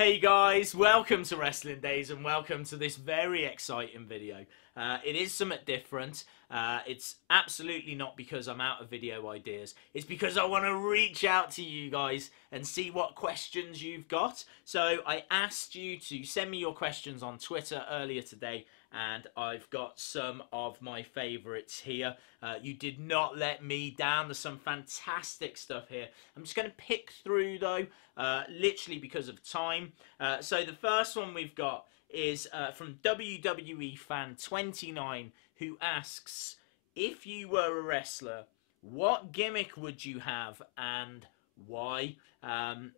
Hey guys, welcome to Wrestling Days and welcome to this very exciting video. It is something different. It's absolutely not because I'm out of video ideas. It's because I want to reach out to you guys and see what questions you've got. So I asked you to send me your questions on Twitter earlier today, and I've got some of my favourites here. You did not let me down. There's some fantastic stuff here. I'm just going to pick through though, literally because of time. So the first one we've got is from WWE Fan 29, who asks, if you were a wrestler, what gimmick would you have and why?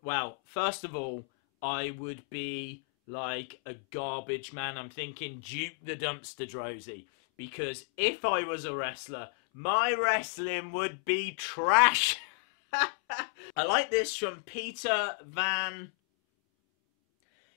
Well, first of all, I would be like a garbage man. I'm thinking Duke the Dumpster Drozy, because if I was a wrestler, my wrestling would be trash. I like this from Peter Van.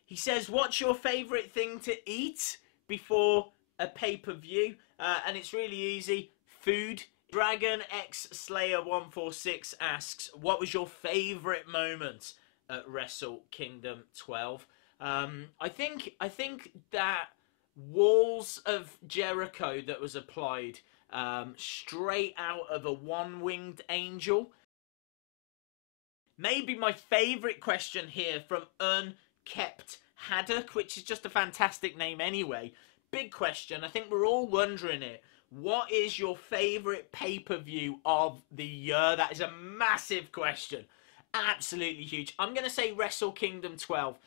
He says, what's your favourite thing to eat before a pay-per-view? And it's really easy. Food. Dragon X Slayer 146 asks, what was your favourite moment at Wrestle Kingdom 12? I think that Walls of Jericho that was applied straight out of a one-winged angel. Maybe my favourite question here from Unkept Haddock, which is just a fantastic name anyway. Big question. I think we're all wondering it. What is your favourite pay-per-view of the year? That is a massive question. Absolutely huge. I'm going to say Wrestle Kingdom 12.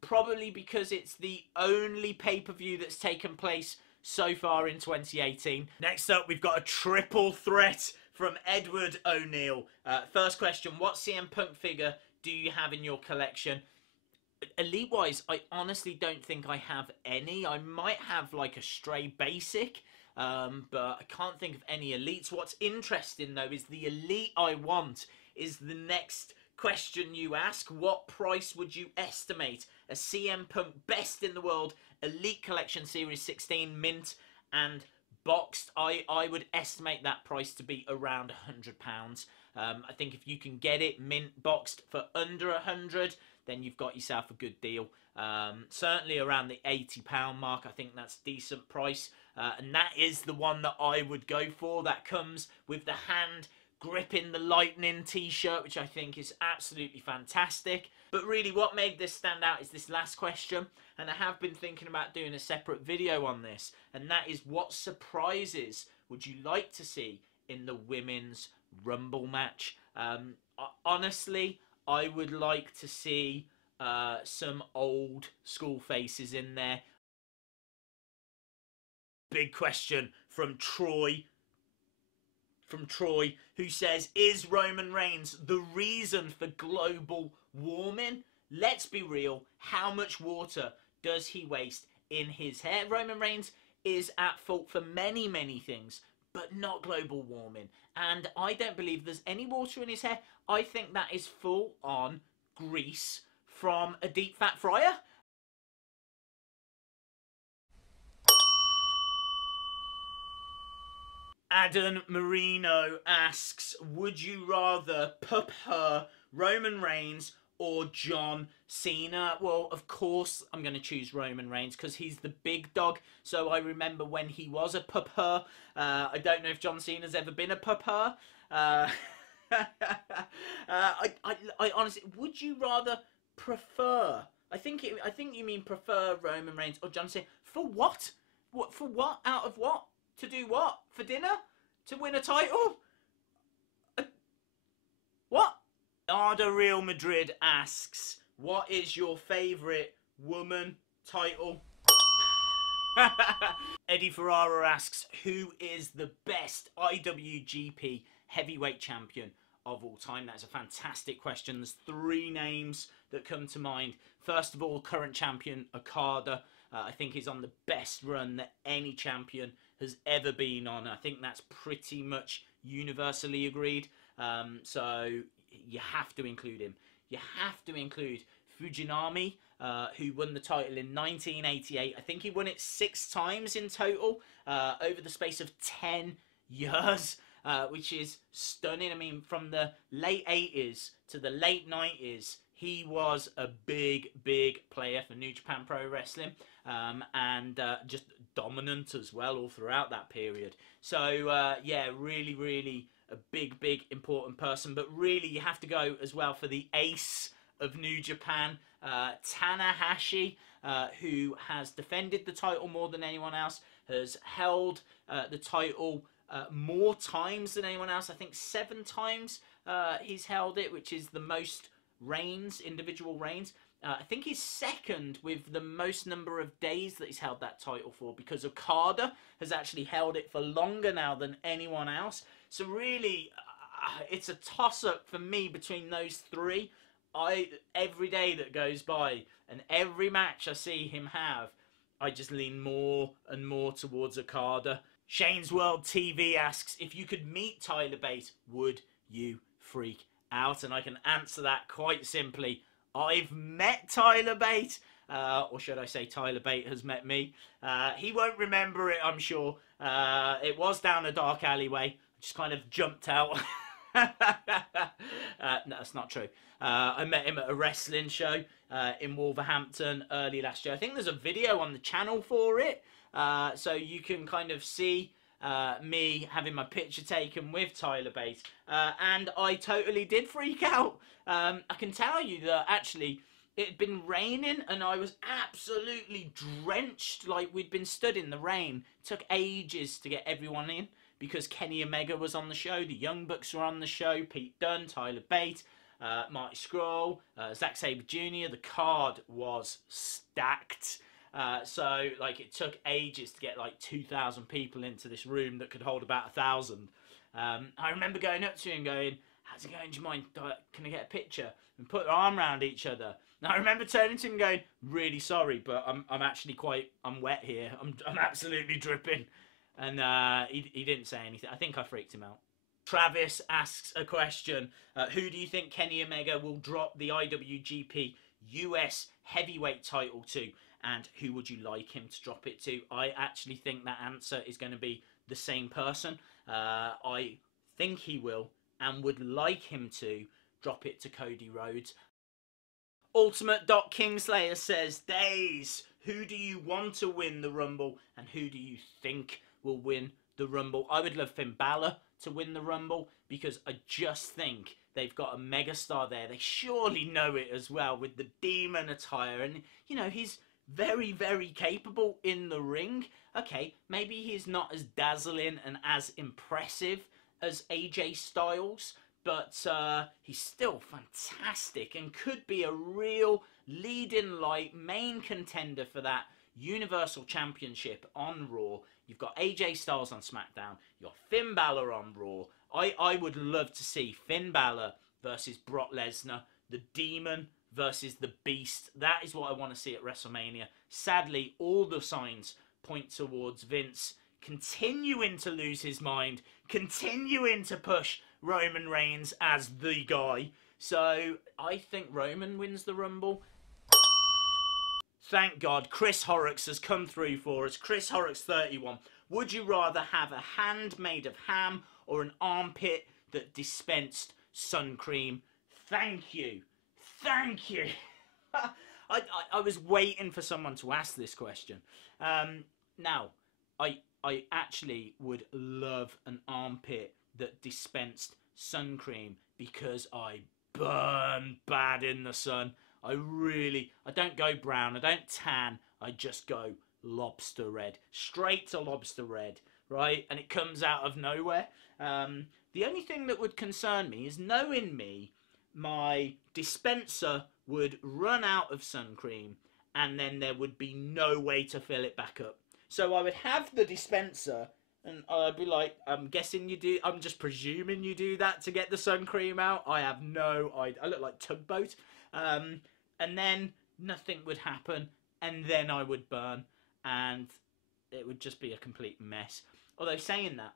Probably because it's the only pay-per-view that's taken place so far in 2018. Next up, we've got a triple threat from Edward O'Neill. First question, what CM Punk figure do you have in your collection? Elite-wise, I honestly don't think I have any. I might have like a stray basic, but I can't think of any elites. What's interesting though is the elite I want is the next question you ask. What price would you estimate a CM Punk Best in the World Elite Collection Series 16 mint and boxed? I would estimate that price to be around £100. I think if you can get it mint boxed for under 100, then you've got yourself a good deal. Certainly around the £80 mark, I think that's a decent price. And that is the one that I would go for. That comes with the hand gripping the lightning t-shirt, which I think is absolutely fantastic. But really what made this stand out is this last question, and I have been thinking about doing a separate video on this, and that is, what surprises would you like to see in the Women's Rumble match? Honestly, I would like to see some old school faces in there. Big question from Troy, who says, is Roman Reigns the reason for global warming? Let's be real, how much water does he waste in his hair? Roman Reigns is at fault for many, many things, but not global warming. And I don't believe there's any water in his hair. I think that is full on grease from a deep fat fryer. Adam Marino asks, would you rather prefer Roman Reigns or John Cena? Well, of course I'm going to choose Roman Reigns because he's the big dog. So I remember when he was a pupper. I don't know if John Cena's ever been a pupper. I honestly, would you rather prefer? I think you mean prefer Roman Reigns or John Cena. For what? What, for what? Out of what? To do what? For dinner? To win a title? What? Arda Real Madrid asks, what is your favourite woman title? Eddie Ferrara asks, who is the best Iwgp heavyweight champion of all time? That's a fantastic question. There's three names that come to mind. First of all, current champion Okada. I think he's on the best run that any champion has ever been on. I think that's pretty much universally agreed. So you have to include him. You have to include Fujinami, who won the title in 1988. I think he won it 6 times in total over the space of 10 years, which is stunning. I mean, from the late 80s to the late 90s, he was a big, big player for New Japan Pro Wrestling, and just dominant as well all throughout that period. So, yeah, really, really a big, big important person. But really, you have to go as well for the ace of New Japan, Tanahashi, who has defended the title more than anyone else, has held the title more times than anyone else. I think 7 times he's held it, which is the most reigns, individual reigns. I think he's second with the most number of days that he's held that title for, because Okada has actually held it for longer now than anyone else. So really, it's a toss-up for me between those 3. Every day that goes by and every match I see him have, I just lean more and more towards Okada. Shane's World TV asks, if you could meet Tyler Bate, would you freak out? And I can answer that quite simply. I've met Tyler Bate, or should I say Tyler Bate has met me. He won't remember it, I'm sure. It was down a dark alleyway. I just kind of jumped out. No, that's not true. I met him at a wrestling show in Wolverhampton early last year. I think there's a video on the channel for it, so you can kind of see me having my picture taken with Tyler Bate, and I totally did freak out. I can tell you that actually it had been raining and I was absolutely drenched, like we'd been stood in the rain. It took ages to get everyone in because Kenny Omega was on the show, the Young Bucks were on the show, Pete Dunne, Tyler Bate, Marty Scurll, Zack Sabre Jr. The card was stacked. So, like, it took ages to get, like, 2,000 people into this room that could hold about 1,000. I remember going up to him going, how's it going? Do you mind? Can I get a picture? And put our arm around each other. And I remember turning to him and going, really sorry, but I'm actually I'm wet here. I'm absolutely dripping. And he didn't say anything. I think I freaked him out. Travis asks a question. Who do you think Kenny Omega will drop the IWGP US Heavyweight title to? And who would you like him to drop it to? I actually think that answer is going to be the same person. I think he will and would like him to drop it to Cody Rhodes. Ultimate.Kingslayer says, Days, who do you want to win the Rumble and who do you think will win the Rumble? I would love Finn Balor to win the Rumble because I just think they've got a megastar there. They surely know it as well with the demon attire. And, you know, he's very, very capable in the ring. Okay, maybe he's not as dazzling and as impressive as AJ Styles, but he's still fantastic and could be a real leading light main contender for that Universal Championship on Raw. You've got AJ Styles on SmackDown. You've got Finn Balor on Raw. I would love to see Finn Balor versus Brock Lesnar, the Demon versus the Beast. That is what I want to see at WrestleMania. Sadly, all the signs point towards Vince continuing to lose his mind, continuing to push Roman Reigns as the guy. So I think Roman wins the Rumble. Thank God, Chris Horrocks has come through for us. Chris Horrocks 31. Would you rather have a hand made of ham or an armpit that dispensed sun cream? Thank you. Thank you. I was waiting for someone to ask this question. Now, I actually would love an armpit that dispensed sun cream because I burn bad in the sun. I don't go brown, I don't tan, I just go lobster red. Straight to lobster red, right? And it comes out of nowhere. The only thing that would concern me is knowing me, my dispenser would run out of sun cream and then there would be no way to fill it back up. So I would have the dispenser and I'd be like, I'm guessing you do, I'm just presuming you do that to get the sun cream out. I have no idea. I look like Tugboat. And then nothing would happen and then I would burn and it would just be a complete mess. Although saying that,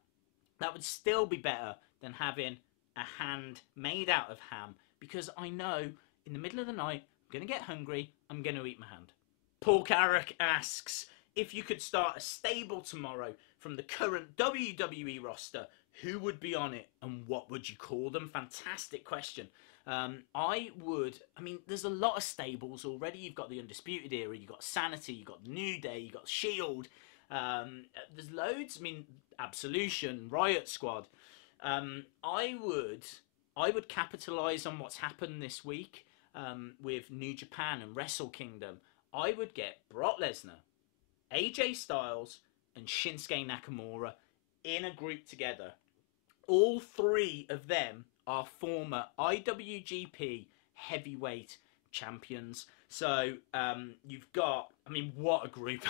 that would still be better than having a hand made out of ham because I know in the middle of the night, I'm going to get hungry, I'm going to eat my hand. Paul Carrick asks, if you could start a stable tomorrow from the current WWE roster, who would be on it and what would you call them? Fantastic question. I mean, there's a lot of stables already. You've got the Undisputed Era, you've got Sanity, you've got New Day, you've got Shield. There's loads. I mean, Absolution, Riot Squad. I would capitalise on what's happened this week with New Japan and Wrestle Kingdom. I would get Brock Lesnar, AJ Styles, and Shinsuke Nakamura in a group together. All three of them are former IWGP heavyweight champions. So you've got, I mean, what a group.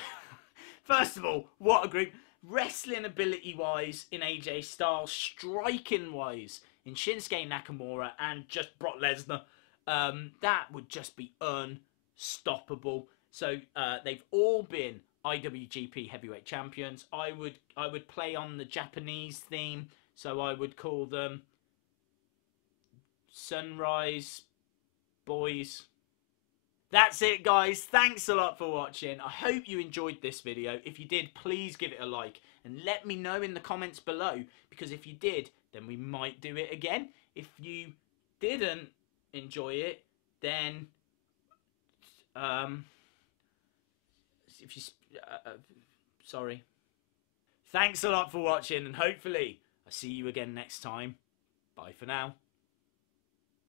First of all, what a group. Wrestling ability wise in AJ Styles, striking wise in Shinsuke Nakamura, and just Brock Lesnar. That would just be unstoppable. So they've all been IWGP heavyweight champions. I would play on the Japanese theme, so I would call them Sunrise Boys. That's it, guys. Thanks a lot for watching. I hope you enjoyed this video. If you did, please give it a like and let me know in the comments below, because if you did, then we might do it again. If you didn't enjoy it, then sorry. Thanks a lot for watching, and hopefully I'll see you again next time. Bye for now.